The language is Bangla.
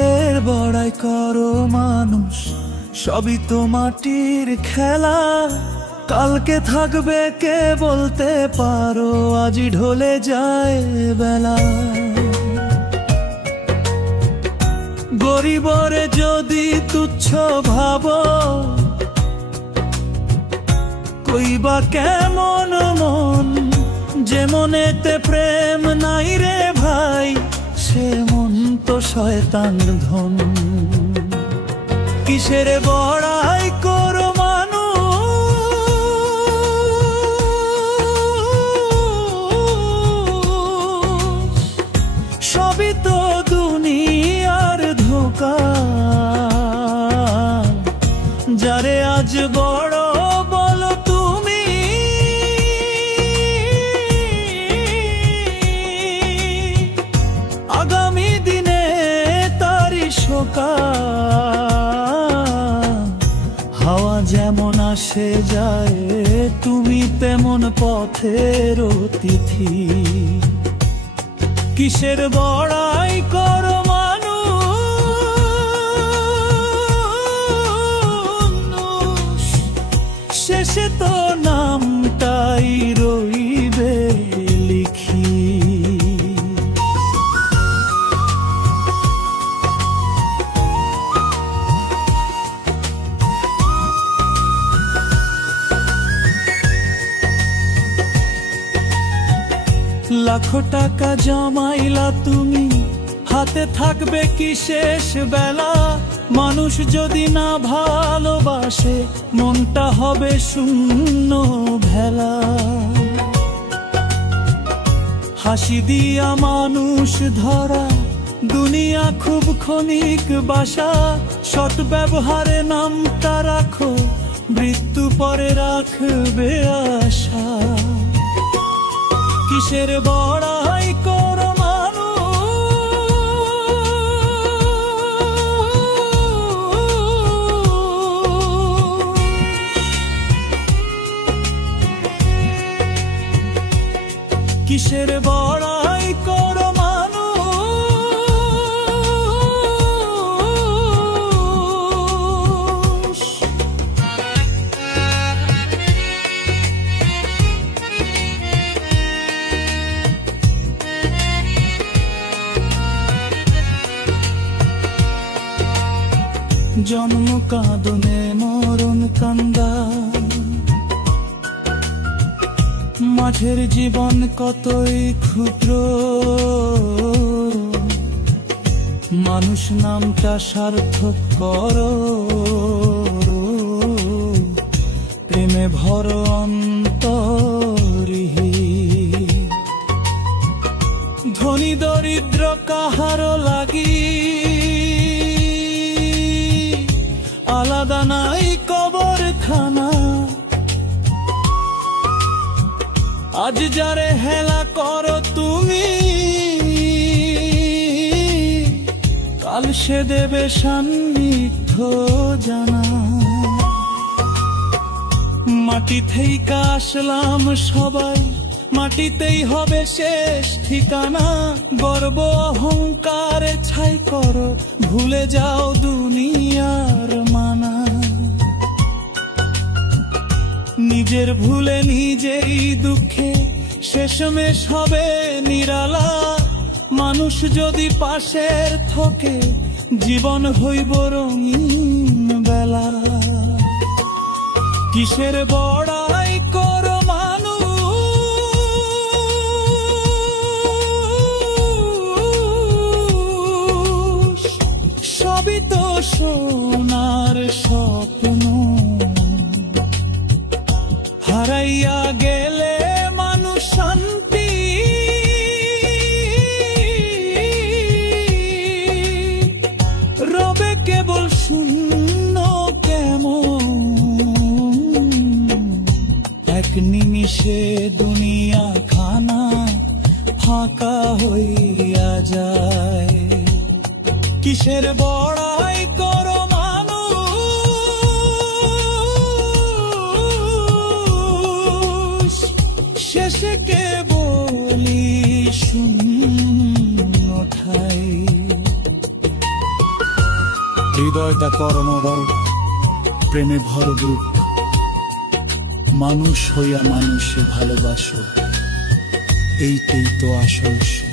কিসের বড়াই করো মানুষ, সবই তো মাটির খেলা। কালকে থাকবে কে বলতে পারো, আজই ঢলে যায় বেলা। গরিবরে যদি তুচ্ছ ভাবো, কইবা কেমন মন। যে মনেতে প্রেম নাই রে ভাই, সে মন তো শয়তান ধন। কিসের বড়াই করো মানুষ, সবই তো দুনিয়ার ধোঁকা। যারে আজ বড় বলো তুমি, আগামী দিনে তারি শোকা। হাওয়া যেমন আসে যায়, তুমি তেমন পথের অতিথি। কিসের বড়াই করো মানুষ, শেষে তো নামটাই রইবে লিখি। লাখো টাকা জমাইলা তুমি, হাতে থাকবে কি শেষ বেলা। মানুষ যদি না ভালোবাসে, মনটা হবে শূন্য ভেলা। হাসি দিয়া মানুষ ধরা, দুনিয়া খুব ক্ষণিক বাসা। সৎ ব্যবহারে নামটা রাখো, মৃত্যু পরে রাখবে আশা। কিসের বড়াই করো মানুষ, কিসের বড়াই করো মানুষ। জন্ম কাঁদনে মরণ কান্দা, মাঝের জীবন কতই ক্ষুদ্র। মানুষ নামটা সার্থক করো, প্রেমে ভরো অন্তরিহি। ধনী দরিদ্র কাহারো লাগি, আলাদা নাই কবরখানা। আজ যারে হেলা করো তুমি, কাল সে দেবে সান্নিধ্য জানা। মাটি থেকে আসলাম সবাই, মাটিতেই হবে শেষ ঠিকানা। গর্ব অহংকারে ছাই করো, ভুলে যাও দুনিয়ার মানা। নিজের ভুলে নিজেই দুঃখে শেষমেশ হবে নিরালা। মানুষ যদি পাশের থাকে, জীবন হইব রঙিন বেলা। কিসের বড়াই করো মানুষ, সবই তো সোনার স্বপ্ন। হারাইয়া গেলে মানুষ শান্তি, রবে কেবল শূন্য কেমন। এক নিমিষে দুনিয়া খানা ফাঁকা হইয়া যায়। কিসের বড়াই করো মানুষ, শেষে কেবলই শূন্য ঠাই। হৃদয়টা করমরল, প্রেমে ভর বুক, মানুষ হইয়া মানুষে ভালোবাসো, এইটাই তো আসল সুখ।